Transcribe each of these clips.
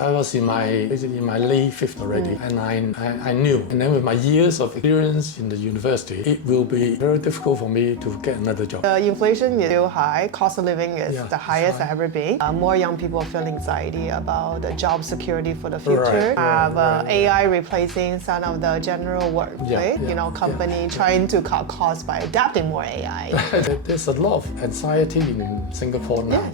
I was in my late 50s already, and I knew. And then with my years of experience in the university, it will be very difficult for me to get another job. The inflation is still high. Cost of living is the highest ever been. More young people feel anxiety about the job security for the future. AI replacing some of the general workplace. Company trying to cut costs by adapting more AI. There's a lot of anxiety in Singapore now.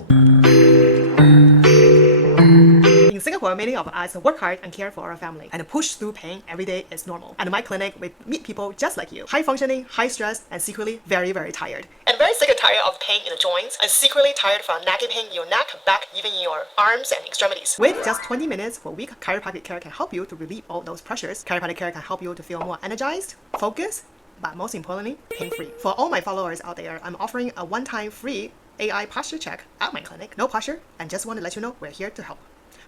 In Singapore, many of us work hard and care for our family, and push through pain every day is normal. At my clinic, we meet people just like you, high functioning, high stress, and secretly very, very tired. And very sick and tired of pain in the joints, and secretly tired from nagging pain in your neck, back, even in your arms and extremities. With just 20 minutes for a week, chiropractic care can help you to relieve all those pressures. Chiropractic care can help you to feel more energized, focused, but most importantly, pain-free. For all my followers out there, I'm offering a one-time free AI posture check at my clinic. No posture, and just want to let you know we're here to help.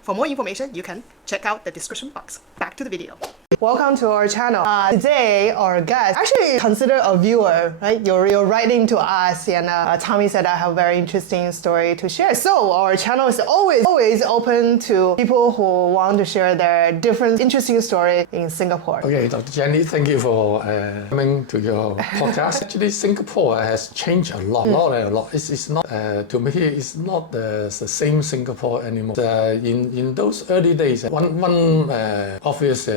For more information, you can check out the description box. Back to the video. Welcome to our channel. Today, our guest, actually consider a viewer, right? You're writing to us, and Tommy said I have a very interesting story to share. So our channel is always open to people who want to share their different interesting story in Singapore. Okay, Dr. Jenny, thank you for coming to your podcast. Actually, Singapore has changed a lot. It's not, to me, it's not the same Singapore anymore. In those early days, one obvious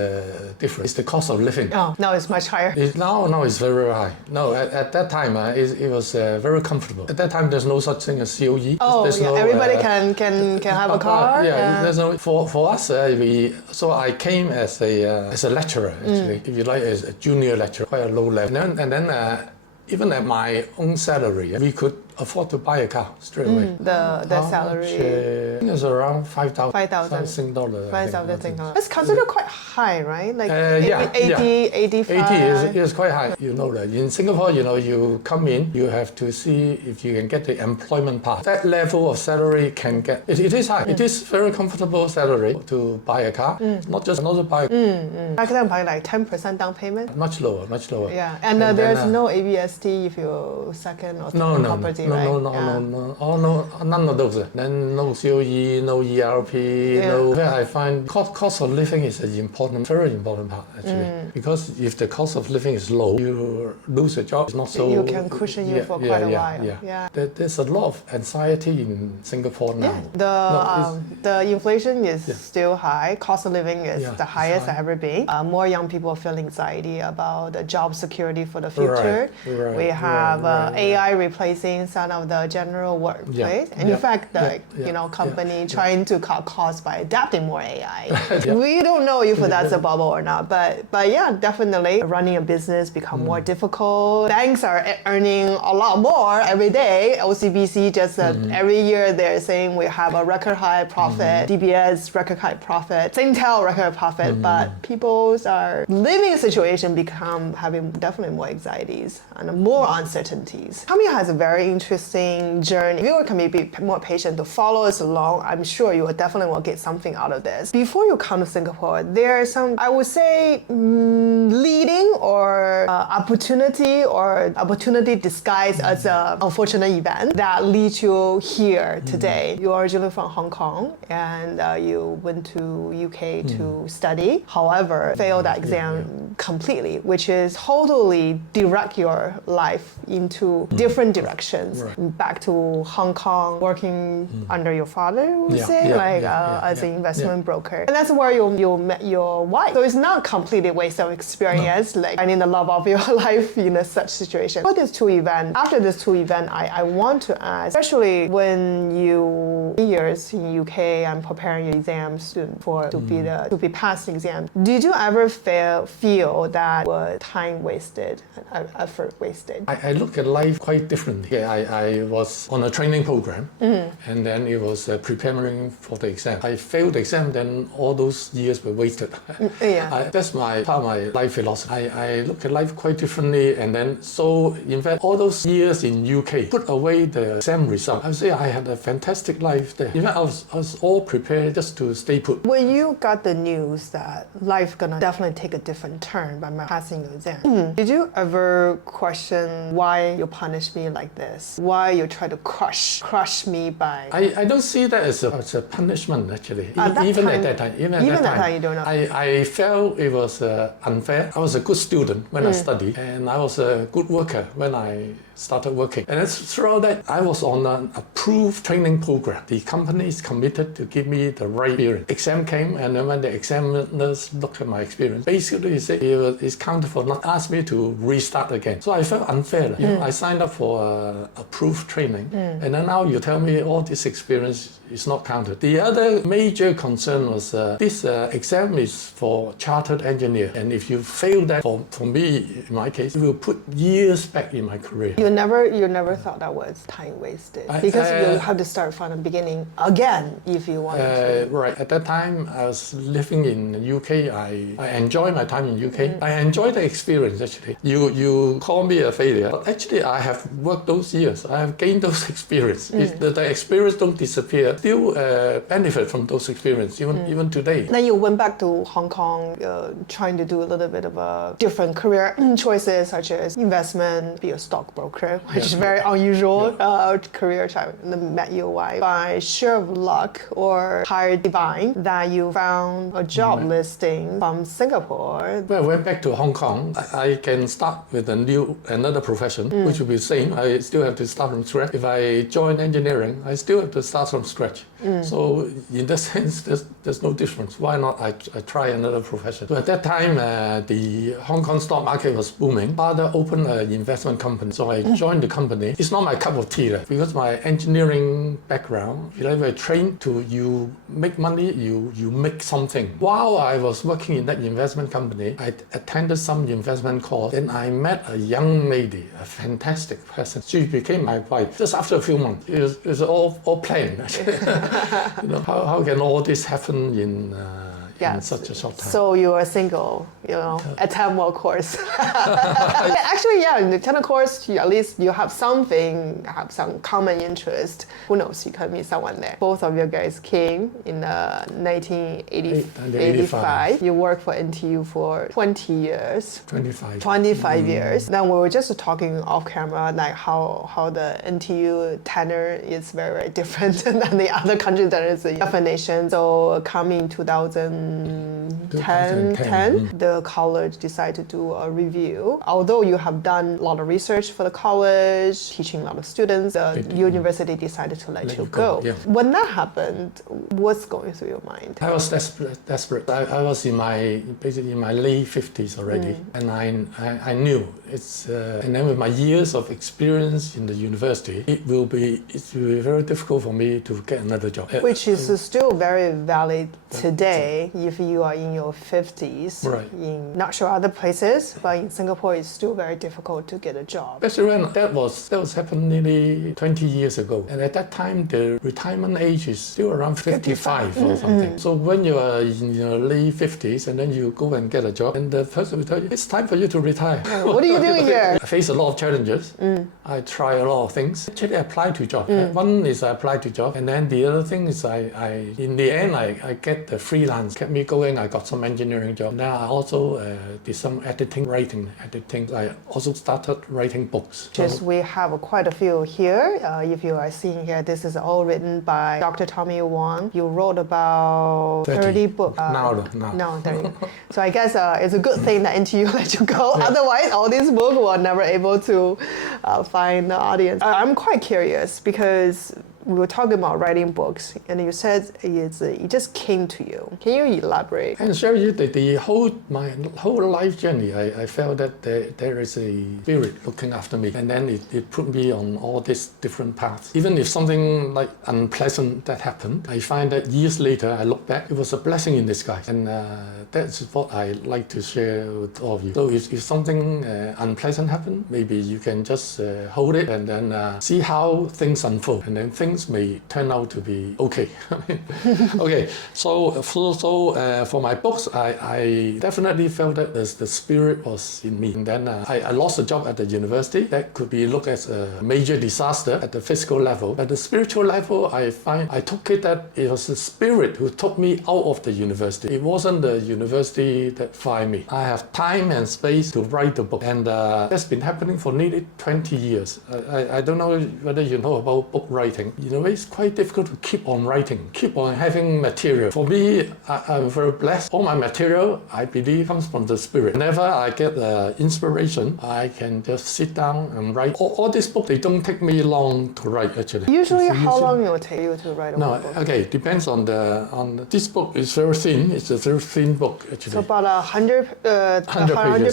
difference is the cost of living. Oh, now it's much higher. Now it's very high. No, at that time it was very comfortable. At that time, there's no such thing as COE. Oh, everybody can have a car. There's no for us. I came as a lecturer actually, if you like, as a junior lecturer, quite a low level, and then even at my own salary, we could afford to buy a car straight away. The salary is around 5,000 Sing dollars. 5,000 Sing dollars. It's considered quite high, right? Like 85. 80 is quite high. You know that in Singapore, you come in, you have to see if you can get the employment part. That level of salary can get it is high. It is very comfortable salary to buy a car, not just buy. Back then, probably like 10% down payment. Much lower. Yeah, and there's no ABST if you second or third property. No, none of those. Then no COE, no ERP, no. Where I find cost of living is an very important part actually, because if the cost of living is low, you lose a job. It's not so. You can cushion you for quite a while. There's a lot of anxiety in Singapore now. The inflation is still high. Cost of living is the highest ever been. More young people feel anxiety about the job security for the future. We have AI replacing some of the general workplace, and in fact, company trying to cut costs by adapting more AI. We don't know if that's a bubble or not, but yeah, definitely running a business become more difficult. Banks are earning a lot more every day. OCBC just every year they're saying we have a record high profit. DBS record high profit. Singtel record profit, but people's living situation become having definitely more anxieties and more uncertainties. Tommy has a very interesting journey. Viewer can be more patient to follow us along. I'm sure you will definitely get something out of this. Before you come to Singapore, there are some, I would say, leading or opportunity disguised as an unfortunate event that leads you here today. You are originally from Hong Kong and you went to UK to study. However, failed that exam completely, which is totally direct your life into different directions. Back to Hong Kong, working under your father, would say, as an investment broker. And that's where you met your wife. So it's not completely waste of experience, like finding the love of your life in such situation. After this two event, I want to ask, especially when you years in UK and preparing your exams to be passed the exam, did you ever feel that was time wasted, effort wasted? I look at life quite differently. I was on a training program, and then it was preparing for the exam. I failed the exam, then all those years were wasted. That's part of my life philosophy. I look at life quite differently, and then so in fact all those years in UK, put away the exam result, I would say I had a fantastic life there. In fact, I was all prepared just to stay put. When you got the news that life gonna definitely take a different turn by passing the exam, did you ever question why you punished me like this? is why you try to crush me by... I don't see that as a punishment, actually. Even at that time, you don't know. I felt it was unfair. I was a good student when I studied, and I was a good worker when I started working. And throughout that, I was on an approved training program. The company is committed to give me the right experience. Exam came, and then when the examiners looked at my experience, basically he said it's counted for not asked me to restart again. So I felt unfair. You know, I signed up for approved training, and then now you tell me all this experience is not counted. The other major concern was this exam is for chartered engineer, and if you fail that, for me, in my case, it will put years back in my career. You never thought that was time wasted because you have to start from the beginning again if you wanted to. Right. At that time, I was living in the UK. I enjoyed my time in UK. I enjoyed the experience, actually. You call me a failure, but actually I have worked those years. I have gained those experience. The experience don't disappear. Still benefit from those experiences even today. Then you went back to Hong Kong, trying to do a little bit of a different career choices, such as investment, be a stockbroker, which is very unusual career type. And then met your wife by sheer luck or higher divine that you found a job listing from Singapore. When I went back to Hong Kong, I can start with another profession, which will be the same. I still have to start from scratch. If I join engineering, I still have to start from scratch. So in that sense, there's no difference. Why not I try another profession? So at that time, the Hong Kong stock market was booming. Father opened an investment company, so I joined the company. It's not my cup of tea, because my engineering background, you were trained to you make money, you make something. While I was working in that investment company, I attended some investment course, and I met a young lady, a fantastic person. She became my wife just after a few months. It was all planned. How can all this happen in such a short time? So you are single, attend more course. Actually, in the tennis course, at least you have some common interest. Who knows, you can meet someone there. Both of you guys came in 1985. You worked for NTU for 20 years. 25 years. Then we were just talking off camera, like how the NTU tenor is very, very different than the other country tenors definition. So coming in 2010, the college decided to do a review. Although you have done a lot of research for the college, teaching a lot of students, the university decided to let you go. Yeah. When that happened, what's going through your mind? I was desperate. I was basically in my late 50s already, and I knew it's. And then with my years of experience in the university, it will be very difficult for me to get another job. Which is still very valid today if you are in your 50s. Right. In not sure other places, but in Singapore it's still very difficult to get a job. Especially when that was happened nearly 20 years ago. And at that time the retirement age is still around 55 or something. So when you are in your late 50s and then you go and get a job, and the person will tell you, it's time for you to retire. What are you doing here? I face a lot of challenges. I try a lot of things. Actually, I apply to jobs. One is I apply to jobs, and then the other thing is in the end I get the freelance. Kept me going. I got some engineering job. Now I also did some writing. I also started writing books. We have quite a few here. If you are seeing here, this is all written by Dr. Tommy Wong. You wrote about 30 books. No, 30. So I guess it's a good thing that NTU let you go. Yeah. Otherwise, all these books were never able to find the audience. I'm quite curious because we were talking about writing books, and you said it just came to you. Can you elaborate? And share you my whole life journey. I felt that there is a spirit looking after me, and then it put me on all these different paths. Even if something like unpleasant that happened, I find that years later I look back, it was a blessing in disguise, and that's what I like to share with all of you. So if something unpleasant happened, maybe you can just hold it and then see how things unfold, and then things things may turn out to be okay. Okay, so for my books, I definitely felt that the spirit was in me. And then I lost a job at the university. That could be looked as a major disaster at the physical level. At the spiritual level, I took it that it was the spirit who took me out of the university. It wasn't the university that fired me. I have time and space to write the book, and that's been happening for nearly 20 years. I don't know whether you know about book writing. You know, it's quite difficult to keep on writing, keep on having material. For me, I'm very blessed. All my material, I believe, comes from the spirit. Whenever I get inspiration, I can just sit down and write. All these books, they don't take me long to write, actually. Usually, how long it will take you to write a book? Okay, depends on this book is very thin. It's a very thin book, actually. So about 100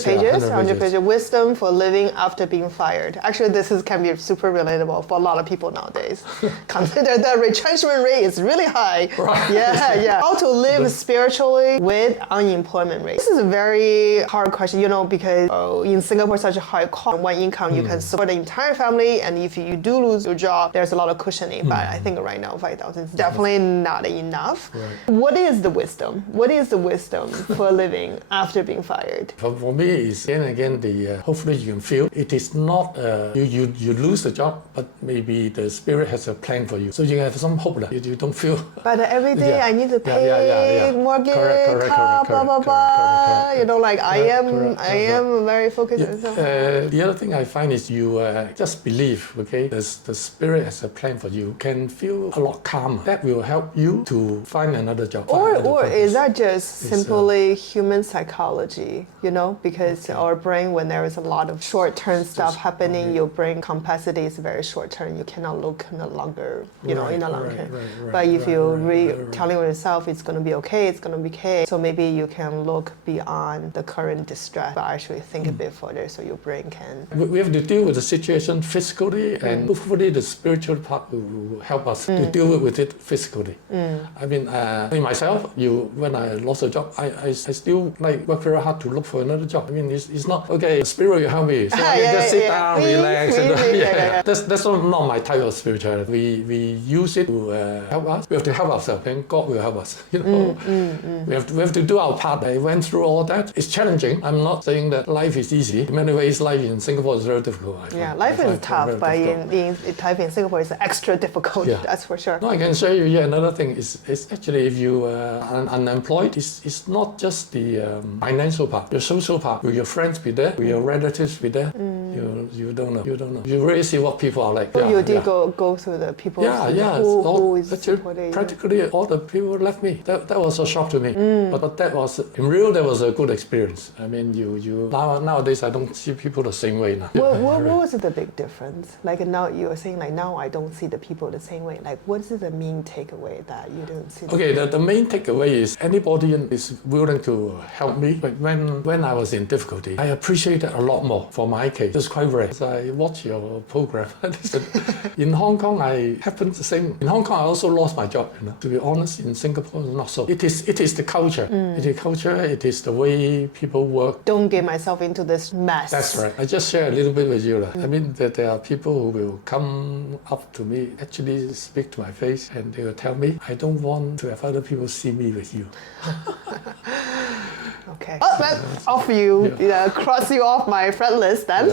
pages. Wisdom for living after being fired. Actually, this can be super relatable for a lot of people nowadays. Consider the retrenchment rate is really high. Right. Yeah. How to live spiritually with unemployment rate. This is a very hard question, because in Singapore, such a high cost, one income, you can support the entire family, and if you do lose your job, there's a lot of cushioning. But I think right now, 5,000 is definitely not enough. Right. What is the wisdom? What is the wisdom for living after being fired? For me, it's again hopefully you can feel it is not you lose the job, but maybe the spirit has a plan for you, so you have some hope that you don't feel. But every day I need to pay mortgage, car, blah blah blah. I am very focused. The other thing I find is you just believe. Okay, the spirit has a plan for you. Can feel a lot calmer. That will help you to find another job. Or is that just simply human psychology? Because our brain, when there is a lot of short-term stuff happening, your brain capacity is very short-term. You cannot look in the longer, in the long term. But if you're telling yourself it's going to be okay, it's going to be okay, so maybe you can look beyond the current distress, but actually think a bit further, so your brain can. We have to deal with the situation physically, and hopefully the spiritual part will help us to deal with it physically. I mean, myself, when I lost a job, I still work very hard to look for another job. I mean, it's not okay. The spirit will help me, so I can just sit down, relax. That's not my type of spirituality. We use it to help us. We have to help ourselves, and God will help us. We have to do our part. I went through all that. It's challenging. I'm not saying that life is easy. In many ways, life in Singapore is very difficult. Life is tough, but life in Singapore is extra difficult. That's for sure. No, I can show you. Another thing is actually if you are unemployed, it's not just the financial part. Your social part. Will your friends be there? Will your relatives be there? You don't know. You really see what people are like. You did go through the people who is supporting you. Practically all the people left me. That was a shock to me. But that was a good experience. I mean, nowadays I don't see people the same way now. What was the big difference? Now you were saying now I don't see the people the same way. What is the main takeaway that you don't see? Okay, the main takeaway is anybody is willing to help me. But when I was in difficulty, I appreciated a lot more. For my case, it's quite rare. As I watch your program, in Hong Kong, I happened the same. In Hong Kong, I also lost my job. To be honest, in Singapore, not so. It is the culture. It is culture. It is the way people work. Don't get myself into this mess. That's right. I just share a little bit with you. I mean, that there are people who will come up to me, actually speak to my face, and they will tell me, I don't want to have other people see me with you. Okay. Let's offer you, cross you off my friend list then.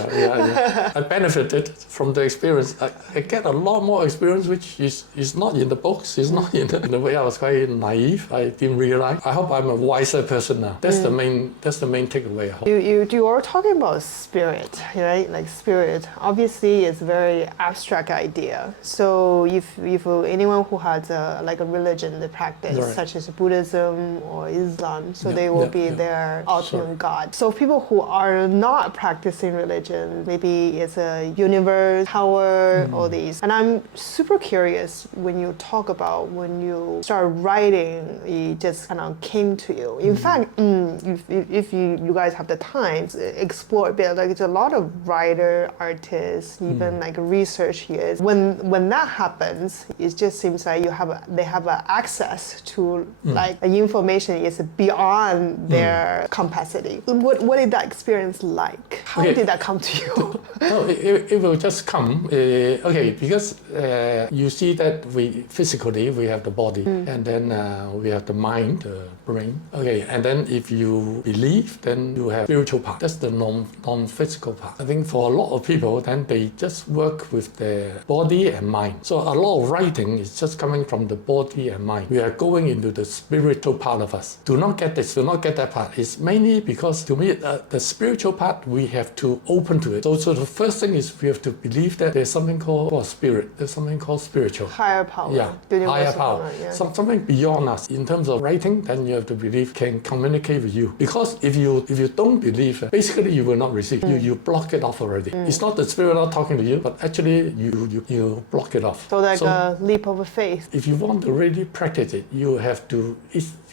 I benefited from the experience. I get a lot more experience, which is not in the books. It's not in the way I was quite naive. I didn't realize. I hope I'm a wiser person now. That's the main takeaway. I hope. You are talking about spirit, right? Spirit. Obviously, it's a very abstract idea. So if anyone who has a religion, the practice, such as Buddhism or Islam, so they will be their ultimate God. So people who are not practicing religion, maybe it's a universe, power, all these. And I'm super curious when you talk about when you start writing, it just kind of came to you. In fact, if you guys have the time, explore a bit. It's a lot of writer, artists, even research here. When that happens, it just seems like they have access to information is beyond their their capacity. What is that experience like? How did that come to you? No, it will just come. Because you see that physically we have the body, and then we have the mind, the brain. And then if you believe, then you have spiritual part. That's the non-physical part. I think for a lot of people, then they just work with the body and mind. So a lot of writing is just coming from the body and mind. We are going into the spiritual part of us. Do not get this, do not get that part. It's mainly because to me, the spiritual part, we have to open to it. So the first thing is we have to believe that there's something called spirit. There's something called spiritual. Higher power. Yeah, higher power. Something beyond us. In terms of writing, then you have to believe can communicate with you. Because if you don't believe, basically you will not receive. You block it off already. It's not the spirit not talking to you, but actually you block it off. So like a leap of faith. If you want to really practice it, you have to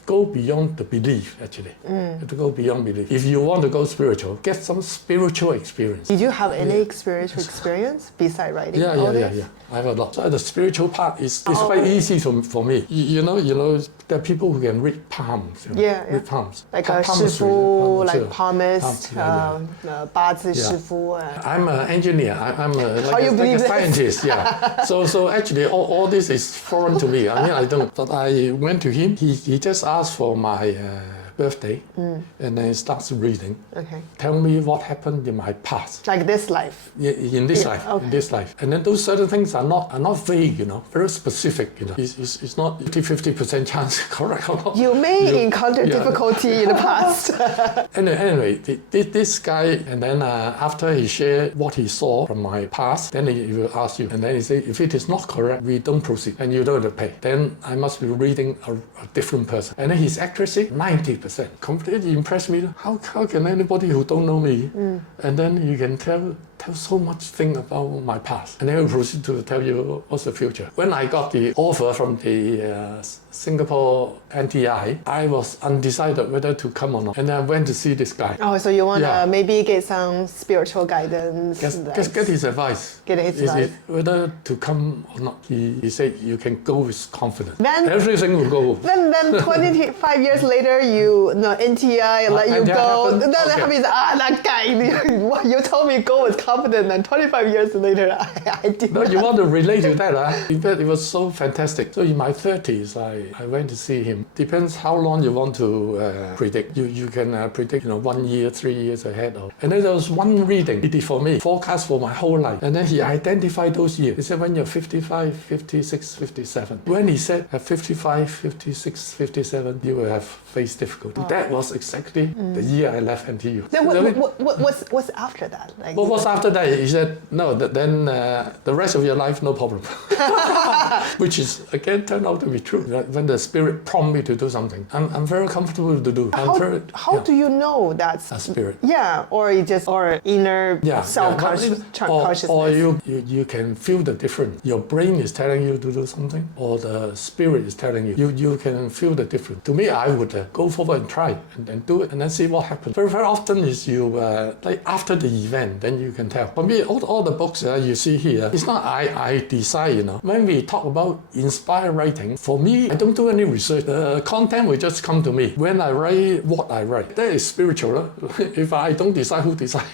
go beyond the belief, actually. You have to go beyond belief. If you want to go spiritual, get some spiritual experience. Did you have any spiritual experience besides writing? Yeah. I have a lot. So the spiritual part is quite easy for me. You know, there are people who can read palms. Read palms. Like a shifu, like palmist, 八字师傅. I'm an engineer. I'm a believe scientist. Yeah. So actually, all this is foreign to me. I mean, I don't. But I went to him. He just asked for my birthday, and then he starts reading. Okay. Tell me what happened in my past. Like this life. Yeah, in this life. Okay. In this life. And then those certain things are not vague, very specific, It's not 50% chance correct or not. You may encounter difficulty in the past. Anyway, this guy, and then after he shared what he saw from my past, then he will ask you, and then he say, if it is not correct, we don't proceed, and you don't have to pay. Then I must be reading a different person. And then his accuracy, 90%. Completely impressed me. How can anybody who don't know me, and then you can tell so much thing about my past, and then I will proceed to tell you what's the future. When I got the offer from the Singapore NTI, I was undecided whether to come or not, and then I went to see this guy. Oh, so you want to maybe get some spiritual guidance? Just get his advice. Get his advice. Whether to come or not. He said you can go with confidence. Then everything will go. Then 25 years later, NTI let you go. Then happens. That guy, you told me go with confidence, and 25 years later, I did. No, you want to relate to that, In fact, it was so fantastic. So in my 30s, I went to see him. Depends how long you want to predict. You can predict, 1 year, 3 years ahead. And then there was one reading he did for me, forecast for my whole life. And then he identified those years. He said when you're 55, 56, 57. When he said at 55, 56, 57, you will have faced difficulty. That was exactly the year I left NTU. Then what's after that? Like, what was after that? He said, no, then the rest of your life, no problem. Which is, again, turned out to be true. When the spirit prompted me to do something, I'm very comfortable to do. How do you know that's a spirit? Yeah, or inner self-consciousness. Or you can feel the difference. Your brain is telling you to do something, or the spirit is telling you. You can feel the difference. To me, I would go forward and try and do it, and then see what happens. Very, very often is you, like after the event, then you can tell. For me, all the books you see here, it's not I decide, When we talk about inspired writing, for me, I don't do any research. The content will just come to me. When I write what I write, that is spiritual. If I don't decide, who decide?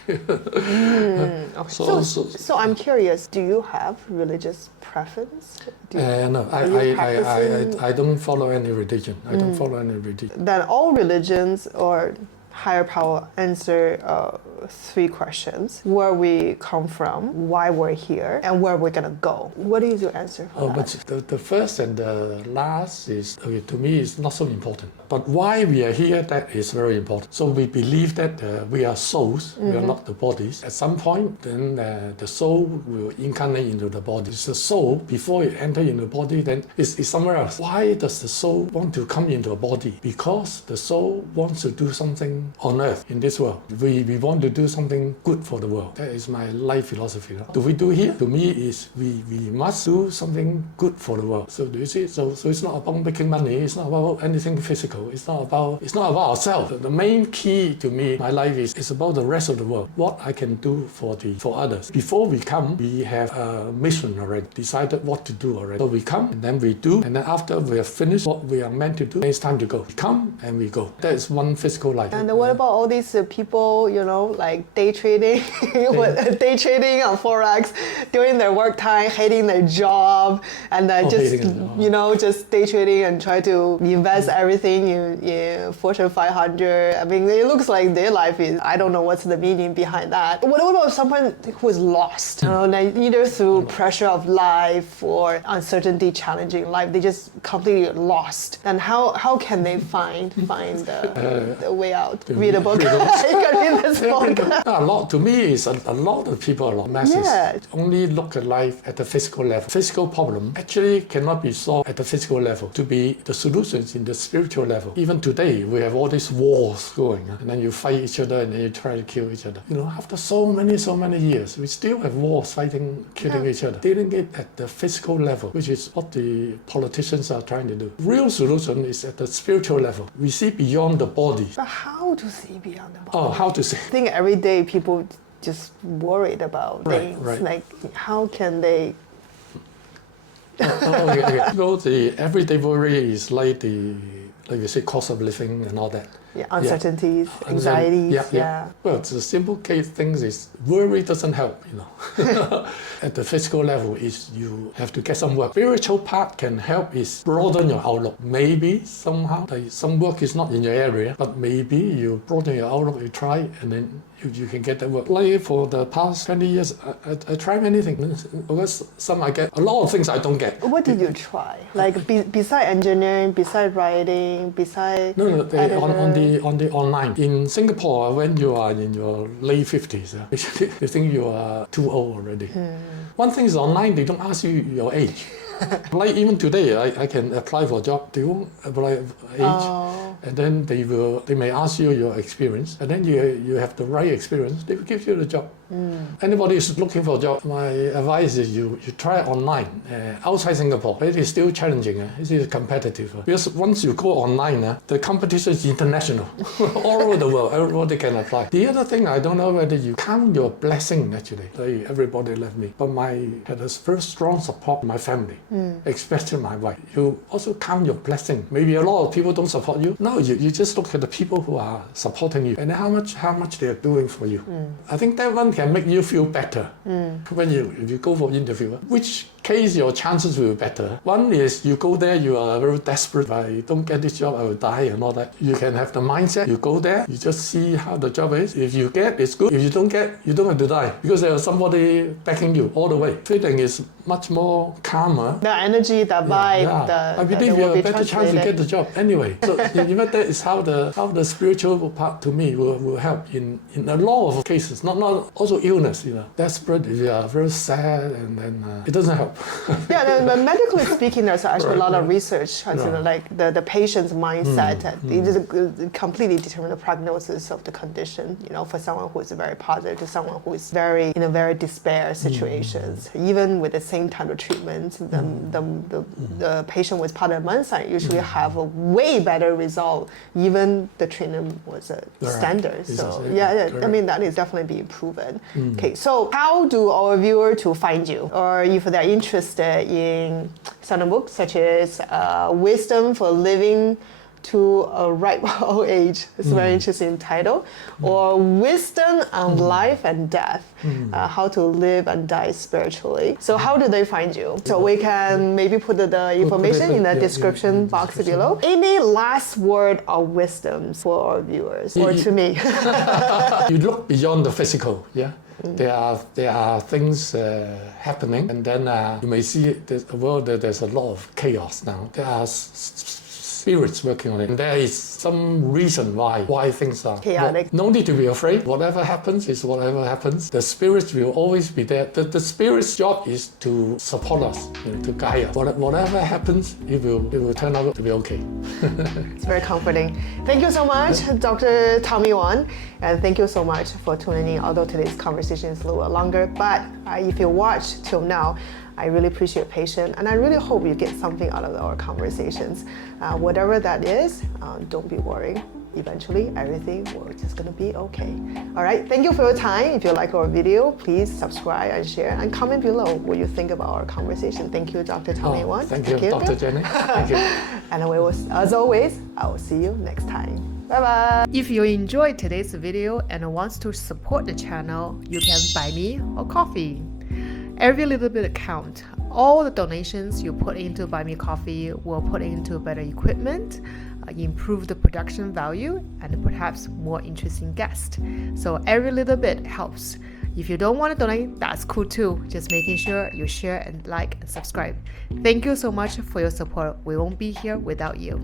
Okay. So I'm curious, do you have religious preference? No, I don't follow any religion. I don't follow any religion. Then all religions or higher power answer 3 questions: where we come from, why we're here, and where we're gonna go. What is your answer for that? But the first and the last is, to me, is not so important. But why we are here, that is very important. So we believe that we are souls, we are not the bodies. At some point, then the soul will incarnate into the body. It's the soul, before it enters into the body, then it's somewhere else. Why does the soul want to come into a body? Because the soul wants to do something something on earth in this world. We want to do something good for the world. That is my life philosophy. Do we do here? To me, is we must do something good for the world. So do you see? So it's not about making money. It's not about anything physical. It's not about ourselves. The main key to me, my life is about the rest of the world. What I can do for others. Before we come, we have a mission already. Decided what to do already. So we come and then we do, and then after we have finished what we are meant to do, it's time to go. We come and we go. That is one physical life. And what about all these people, like day trading, day trading on Forex, during their work time, hating their job, and then just day trading and try to invest everything in Fortune 500. I mean, it looks like their life is, I don't know what's the meaning behind that. What about someone who is lost, either through pressure of life or uncertainty, challenging life, they just completely lost. And how can they find the way out? Read a book. You can read this book. To me, it's a lot of people, masses, only look at life at the physical level. Physical problem actually cannot be solved at the physical level. To be the solutions in the spiritual level. Even today, we have all these wars going, and then you fight each other and then you try to kill each other. After so many years, we still have wars fighting, killing each other. Dealing it at the physical level, which is what the politicians are trying to do. Real solution is at the spiritual level. We see beyond the body. But how to see beyond the body? Oh, how to see? I think every day people just worried about things. Right. Like, how can they... Okay. So the everyday worry is like you say, cost of living and all that. Yeah, uncertainties, anxieties. Yeah. Well, the simple case things is worry doesn't help, At the physical level is you have to get some work. Spiritual part can help is broaden your outlook. Maybe somehow some work is not in your area, but maybe you broaden your outlook, you try, and then you can get that work. Like for the past 20 years, I try many things. Because some I get, a lot of things I don't get. What did you try? Like beside engineering, beside writing, beside... No, on the online. In Singapore, when you are in your late 50s, actually they think you are too old already. One thing is online, they don't ask you your age. Like even today, I can apply for a job. They won't apply age, and then they may ask you your experience, and then you have the right experience. They will give you the job. Anybody is looking for a job, my advice is you try online outside Singapore. It is still challenging. It is competitive because once you go online, the competition is international, all over the world. Everybody can apply. The other thing, I don't know whether you count your blessing actually. Like everybody left me, but I had a very strong support from my family, especially my wife. You also count your blessing. Maybe a lot of people don't support you. No, you just look at the people who are supporting you and how much they are doing for you. I think that one can make you feel better when if you go for interview. Which case your chances will be better. One is you go there, you are very desperate. If I don't get this job, I will die and all that. You can have the mindset. You go there, you just see how the job is. If you get, it's good. If you don't get, you don't have to die because there's somebody backing you all the way. Feeling is much more calmer. The energy, the vibe, I believe you have a better chance to get the job anyway. So that is how the spiritual part to me will help in a lot of cases. Not also illness, desperate, if you are very sad and then it doesn't help. But medically speaking, there's actually a lot of research like the patient's mindset. It just completely determine the prognosis of the condition. For someone who is very positive to someone who is in a very despair situations. Even with the same type of treatment, the patient with positive mindset usually have a way better result. Even the treatment was a standard. So I mean that is definitely being proven. Okay, so how do our viewers to find you, or if they're interested in some books such as Wisdom for Living to a Ripe Old Age, it's a very interesting title, or Wisdom on Life and Death, How to Live and Die Spiritually. So how do they find you? So we can maybe put the information in the description box below. Any last word of wisdom for our viewers or to me? You look beyond the physical, There are things happening, and then you may see the world. There's a lot of chaos now. There are spirits working on it. And there is some reason why things are chaotic. No need to be afraid. Whatever happens is whatever happens. The spirits will always be there. The spirit's job is to support us, to guide us. Whatever happens, it will turn out to be okay. It's very comforting. Thank you so much, Dr. Tommy Wong, and thank you so much for tuning in. Although today's conversation is a little longer, but if you watched till now, I really appreciate your patience, and I really hope you get something out of our conversations. Whatever that is, don't be worried. Eventually, everything will just gonna be okay. All right, thank you for your time. If you like our video, please subscribe and share, and comment below what you think about our conversation. Thank you, Dr. Tommy Wong. Thank you, Dr. Jenny. Thank you. And as always, I will see you next time. Bye-bye. If you enjoyed today's video and wants to support the channel, you can buy me a coffee. Every little bit counts. All the donations you put into Buy Me Coffee will put into better equipment, improve the production value, and perhaps more interesting guests. So every little bit helps. If you don't want to donate, that's cool too. Just making sure you share and like and subscribe. Thank you so much for your support. We won't be here without you.